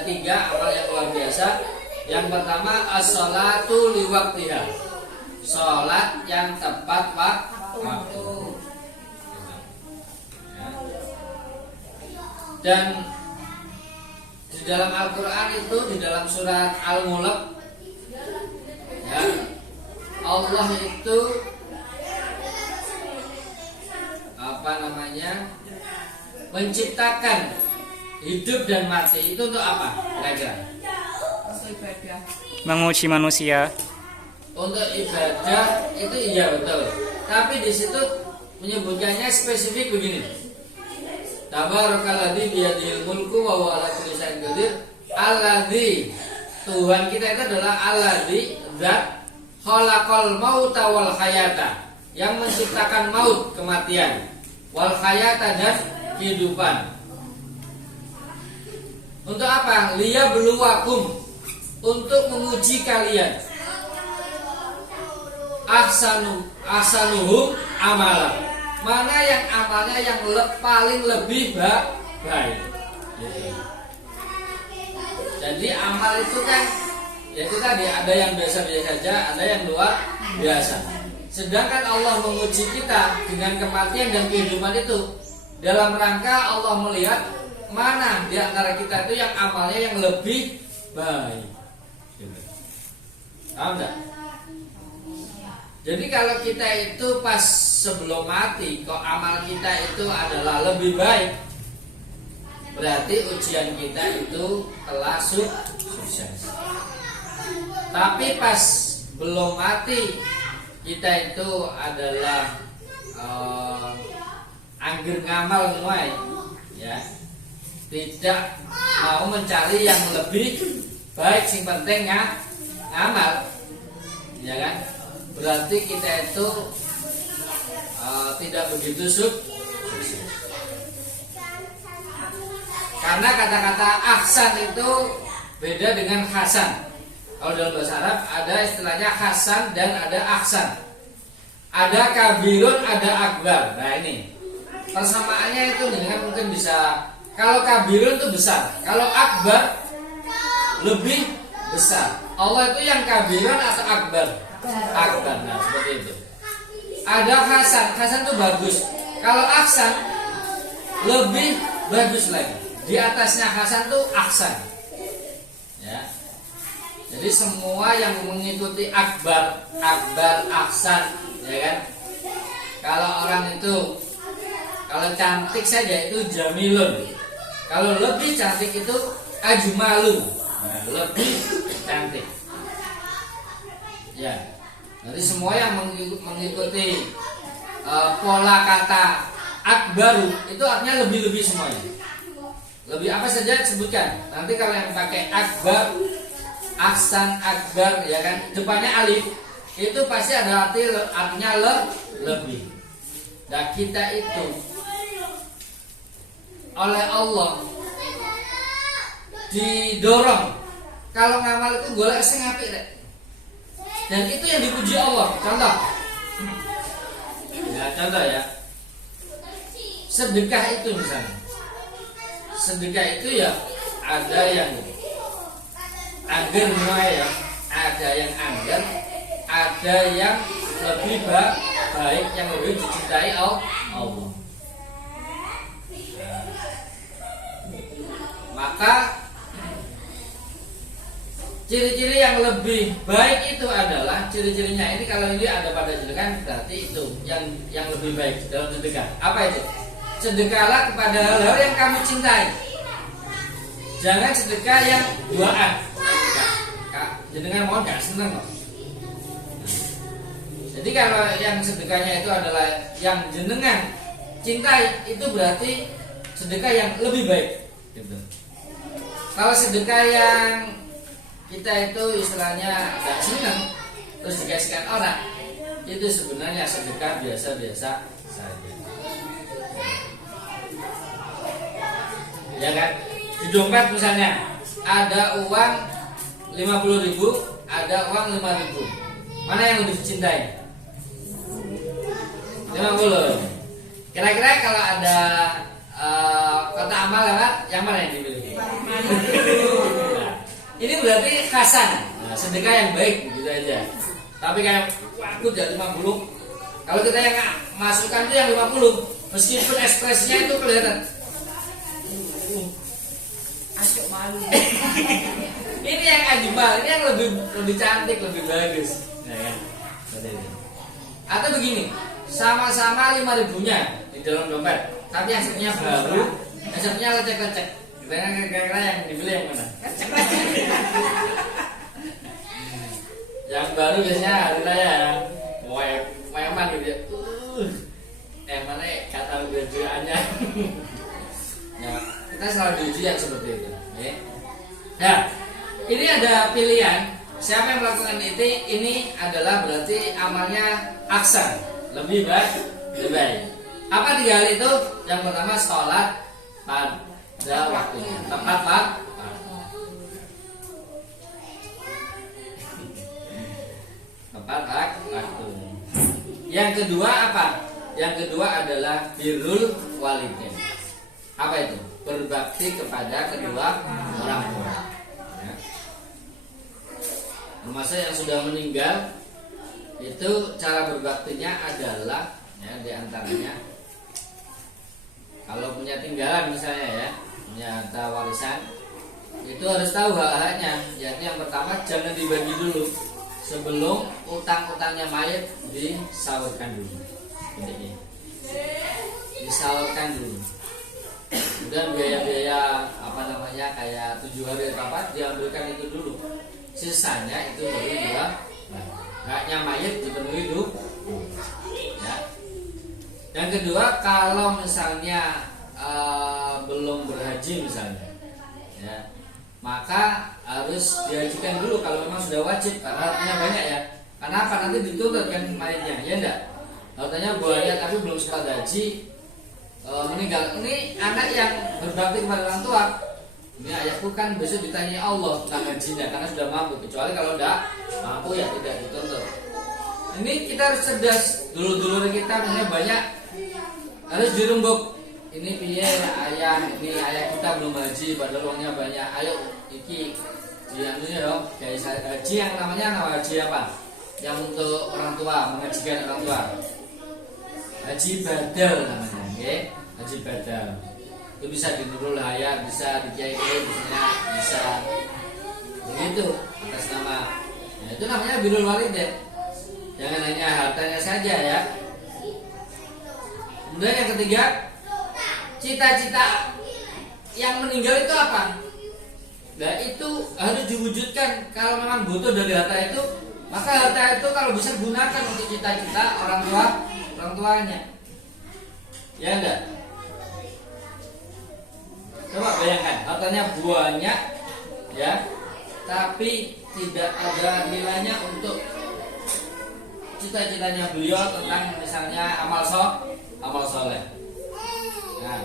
ada 3 amal yang luar biasa. Yang pertama as-sholatu liwaqtiha, sholat yang tepat waktu. Dan di dalam Al-Quran itu, di dalam surat Al-Mulk, ya, Allah itu menciptakan hidup dan mati itu untuk apa? Kira-kira? Menguji manusia. Untuk ibadah itu iya betul. Tapi di situ menyebutkannya spesifik begini. Tabarakalladzi biyadihil mulku wa huwa ala kulli syai'in qadir. Alladzi, Tuhan kita itu adalah alladzi, zat, khalaqal mauta wal hayata, yang menciptakan maut, kematian, wal hayata, dan kehidupan. Untuk apa? Liyabluwakum, untuk menguji kalian. Ahsanuhum amala, mana yang amalnya yang paling lebih baik. Jadi amal itu kan, yaitu tadi ada yang biasa-biasa saja, ada yang luar biasa. Sedangkan Allah menguji kita dengan kematian dan kehidupan itu dalam rangka Allah melihat mana di antara kita itu yang amalnya yang lebih baik. Paham enggak? Jadi kalau kita itu pas sebelum mati kok amal kita itu adalah lebih baik, berarti ujian kita itu telah sukses. Tapi pas belum mati kita itu adalah angger ngamal nuai, ya, tidak mau mencari yang lebih baik, sing penting ngamal, ya kan? Berarti kita itu tidak begitu sukses. Karena kata-kata ahsan itu beda dengan hasan. Kalau dalam bahasa Arab ada istilahnya hasan dan ada ahsan. Ada kabirun, ada akbar. Nah ini persamaannya itu dengan mungkin bisa, kalau kabirun itu besar, kalau akbar lebih besar. Allah itu yang kabirun atau akbar? Akbar. Nah seperti itu. Ada hasan, hasan itu bagus. Kalau ahsan lebih bagus lagi. Di atasnya hasan itu ahsan. Ya. Jadi semua yang mengikuti akbar, ahsan, ya kan? Kalau orang itu, kalau cantik saja itu jamilun. Kalau lebih cantik itu ajmalun. Nah, lebih cantik. Ya. Jadi semua yang mengikuti pola kata akbaru itu artinya lebih-lebih semuanya. Lebih apa saja sebutkan. Nanti kalau yang pakai akbar, ahsan, akbar, ya kan, depannya alif, itu pasti ada artinya lebih. Nah kita itu oleh Allah didorong, kalau ngamal itu golek sing apik rek. Dan itu yang dipuji Allah. Contoh, ya contoh ya, sedekah itu misalnya, sedekah itu ya ada yang angger ya, ada yang angger, ada yang lebih baik, yang lebih dicintai Allah. Maka ciri-ciri yang lebih baik itu adalah, ciri-cirinya ini kalau ini ada pada sedekah berarti itu yang lebih baik dalam sedekah. Apa itu? Sedekahlah kepada hal-hal yang kamu cintai. Jangan sedekah yang duaan. Jenengan mohon gak seneng kok. Jadi kalau yang sedekahnya itu adalah yang jenengan cintai, itu berarti sedekah yang lebih baik. Gitu. Kalau sedekah yang kita itu istilahnya gak seneng terus dikasihkan orang, itu sebenarnya sedekah biasa-biasa saja. Ya kan? Di dompet misalnya ada uang 50.000, ada uang 5.000. Mana yang lebih dicintai? 50. Kira-kira kalau ada kota amal lewat, yang mana yang dipilih? berarti hasan. Nah, sedekah yang baik gitu aja. Tapi kayak aku jadi 50. Kalau kita yang masukkan itu yang 50, meskipun ekspresinya itu kelihatan. Asyik malu. Ini yang ajmal, ini yang lebih cantik, lebih bagus. Nah, ya. Atau begini, sama-sama 5.000-nya di dalam dompet, tapi hasilnya baru, hasilnya lecek-lecek. Kira-kira yang dibeli yang mana? Yang baru biasanya hari raya, meman gitu ya. Mana kata belanjaannya? Ya, kita selalu diuji yang seperti itu. Okay? Nah, ini ada pilihan. Siapa yang melakukan itu? Ini adalah berarti amalnya aksan, lebih baik. Apa 3 hal itu? Yang pertama sholat pada waktunya, tepat waktu. Tepat waktu. Yang kedua apa? Yang kedua adalah birrul walidain. Apa itu? Berbakti kepada kedua orang tua. Ya. Termasuk yang sudah meninggal, itu cara berbaktinya adalah ya, diantaranya kalau punya tinggalan misalnya ya, punya harta warisan, itu harus tahu hak-haknya. Yaitu yang pertama jangan dibagi dulu sebelum utang-utangnya mayat disalurkan dulu. Ini disalurkan dulu. Kemudian biaya-biaya apa namanya kayak 7 hari atau apa diambilkan itu dulu. Sisanya itu baru dia haknya mayat dipenuhi dulu. Ya. Yang kedua, kalau misalnya belum berhaji misalnya, ya, maka harus dihajikan dulu kalau memang sudah wajib karena hartanya banyak ya. Karena apa nanti dituntut kan mayatnya, ya enggak? Hartanya banyak tapi belum sempat haji, meninggal. Ini anak yang berbakti kepada orang tua. Ini ayahku kan besok ditanya Allah tentang hajinya karena sudah mampu. Kecuali kalau tidak mampu ya tidak dituntut. Ini kita harus cerdas. Dulu-dulu kita misalnya banyak harus dirembuk. Ini piye ayah, ini ayah kita belum haji padahal uangnya banyak. Ayo iki dianunya dong. Kayak haji yang namanya haji apa? Yang untuk orang tua, mengajikan orang tua. Haji badal namanya, oke? Haji badal. Itu bisa di Nurul Hayat, bisa di Kiai bisa begitu atas nama. Nah, itu namanya birrul walidain. Jangan hanya hartanya saja ya. Kemudian yang ketiga, cita-cita yang meninggal itu apa? Nah itu harus diwujudkan. Kalau memang butuh dari harta itu, maka harta itu kalau bisa gunakan untuk cita-cita orang tuanya. Ya enggak? Coba bayangkan, hartanya banyak ya, tapi tidak ada nilainya untuk cita-citanya beliau tentang misalnya amal soleh. Nah,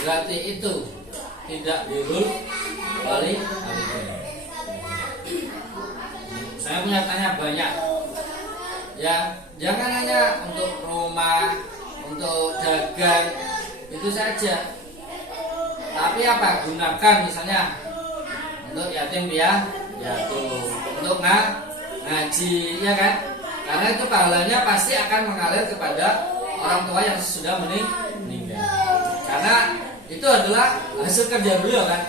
berarti itu tidak birrul walidain. Saya punya tanya banyak. Ya, jangan hanya untuk rumah, untuk dagang itu saja. Tapi apa? Gunakan misalnya untuk yatim piatu, untuk ngaji, ya kan? Karena itu pahalanya pasti akan mengalir kepada orang tua yang sudah meninggal. Karena itu adalah hasil kerja beliau kan.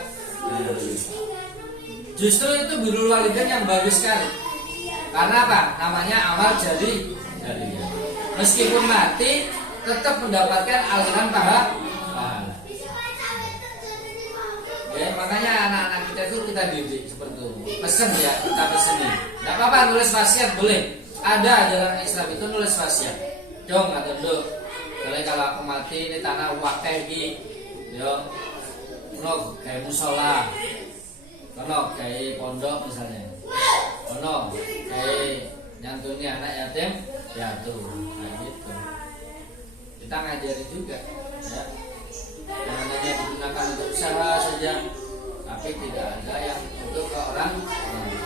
Justru itu birrul walidain yang bagus sekali. Karena apa? Namanya amal jadi. Meskipun mati tetap mendapatkan aliran pahala. Ya, makanya anak-anak kita itu kita didik seperti itu. Pesen ya, kita peseni. Tidak apa-apa nulis wasiat boleh. Ada ajaran Islam itu nulis wasiat. Dong atau dong. Kalau aku mati ini tanah wakai di, yo, no kayak musola, no kayak pondok misalnya, no kayak nyantuni anak yatim, ya tuh, kayak gitu. Kita ngajari juga, ya. Jangan hanya digunakan untuk usaha saja, tapi tidak ada yang untuk ke orang lain.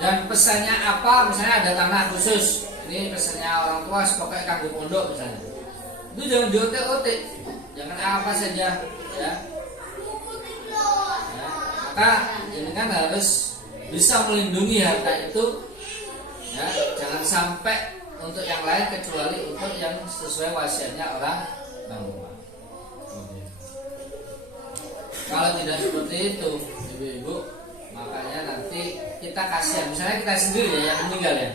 Dan pesannya apa? Misalnya ada tanah khusus, ini pesannya orang tua pokoknya kanggo pondok misalnya. Itu jangan diotek-otek, jangan apa saja. ya, maka jenengan harus bisa melindungi harta itu, ya, jangan sampai untuk yang lain kecuali untuk yang sesuai wasiatnya orang tua. Kalau tidak seperti itu, ibu-ibu, makanya nanti kita kasihan. Misalnya kita sendiri ya yang meninggal ya,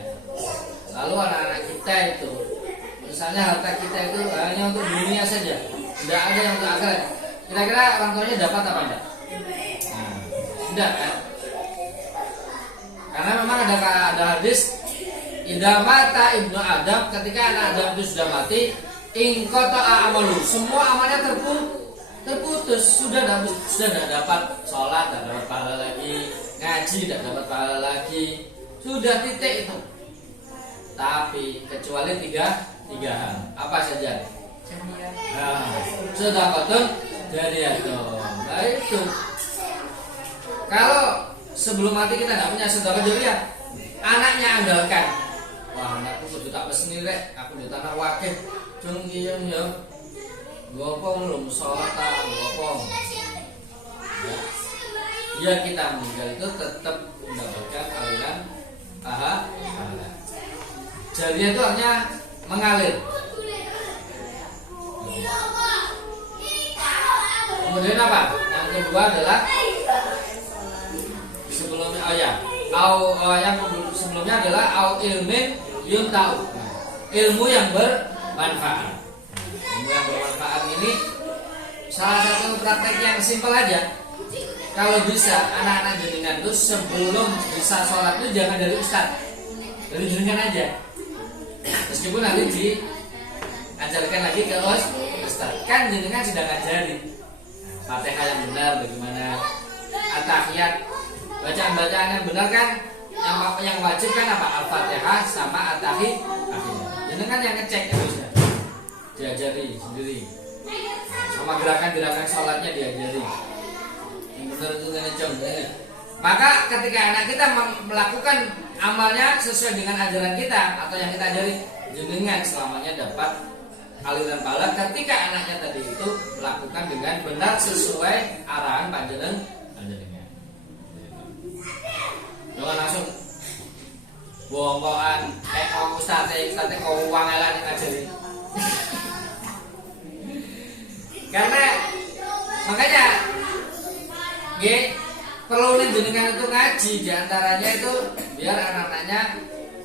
lalu anak-anak kita itu, misalnya harta kita itu hanya untuk dunia saja, tidak ada yang untuk akhirat. Kira-kira orang tuanya dapat apa enggak? Nah, tidak kan? Karena memang ada hadis, idza mata ibnu Adam, ketika anak Adam itu sudah mati, inqata'a amalu, semua amalnya terputus, sudah tidak dapat sholat, tidak dapat pahala lagi, ngaji tidak dapat pahala lagi, sudah titik itu. Tapi kecuali tiga hal, apa saja? Nah, sedekahun jariyatun. Nah itu, kalau sebelum mati kita tidak punya sedekah jariyah, anaknya andalkan, wah anakku kudu tak peseni rek, aku di tanah wakil, cung kiyem ya. Gopong belum sholat gopong. Ya kita meninggal itu tetap mendapatkan aliran pahala. Jariyah itu artinya mengalir. Kemudian apa? Yang kedua adalah sebelumnya yang sebelumnya adalah ilmin yuntau, ilmu yang bermanfaat. Ilmu yang bermanfaat ini salah satu praktek yang simpel aja. Kalau bisa anak-anak jenengan itu sebelum bisa sholat itu jangan dari ustaz, dari jenengan aja. Meskipun nanti diajarkan lagi ke ustaz, kan jenengan sudah ngajari Fatihah yang benar bagaimana, at-tahiyat, bacaan-bacaan yang benar kan, yang wajib kan apa? Al-Fatihah sama at-tahiyat. Jenengan yang ngecek ya bisa. Diajari sendiri, sama gerakan-gerakan sholatnya diajari. Yang benar itu ngecong. Maka ketika anak kita melakukan amalnya sesuai dengan ajaran kita atau yang kita ajari, jenengan selamanya dapat aliran pahala ketika anaknya tadi itu melakukan dengan benar sesuai arahan panjenengan. Jangan langsung bohong-bohongan ustaz kau uang elan ngajari. Karena makanya perlu jenengan itu ngaji, diantaranya itu biar anak-anaknya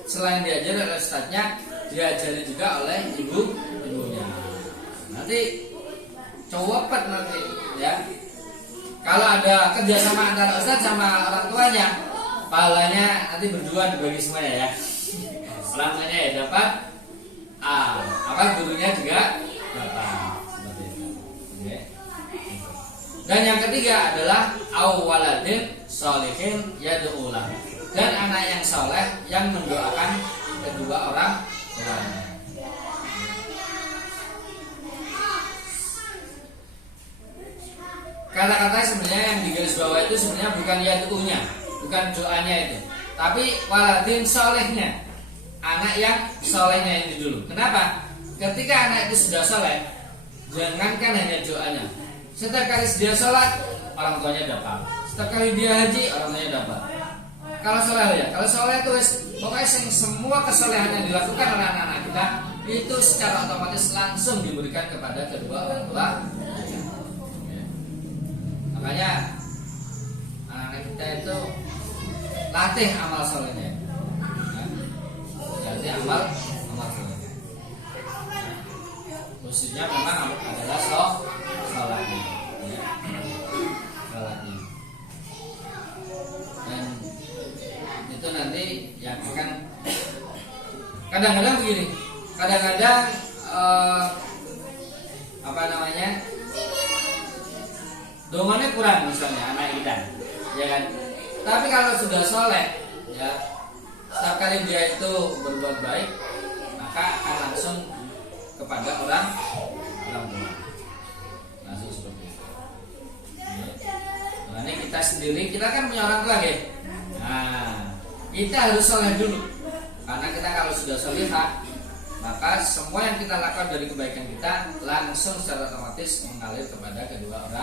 selain diajari oleh ustadznya, diajari juga oleh ibunya. Nanti cowopet nanti ya. Kalau ada kerjasama antara ustadz sama orang tuanya, pahalanya nanti berdua dibagi semuanya ya. Orang tuanya ya dapat, gurunya juga dapat. Dan yang ketiga adalah awaladin sholihin yad'ulah, dan anak yang soleh yang mendoakan kedua orang tuanya. Kata-kata sebenarnya yang digaris bawah itu sebenarnya bukan yad'unya, bukan doanya itu, tapi waladin solehnya, anak yang solehnya ini dulu. Kenapa? Ketika anak itu sudah soleh, jangankan hanya doanya. Setiap kali dia sholat, orang tuanya dapat. Setiap kali dia haji, orang tuanya dapat. Kalau soleh ya, kalau soleh itu pokoknya semua kesolehan yang dilakukan oleh anak-anak kita itu secara otomatis langsung diberikan kepada kedua orang tua. Makanya anak-anak kita itu latih amal solehnya. Latih amal solehnya. Khususnya memang adalah sholatnya. Dan itu nanti yang akan kadang-kadang begini, kadang-kadang domannya kurang misalnya anak kita, ya kan? Tapi kalau sudah soleh, ya setiap kali dia itu berbuat baik, maka akan langsung kepada orang tua. Langsung seperti itu. Makanya kita sendiri, kita kan punya orang tua ya. Nah, kita harus soleh dulu. Karena kita kalau sudah solihah, maka semua yang kita lakukan dari kebaikan kita langsung secara otomatis mengalir kepada kedua orang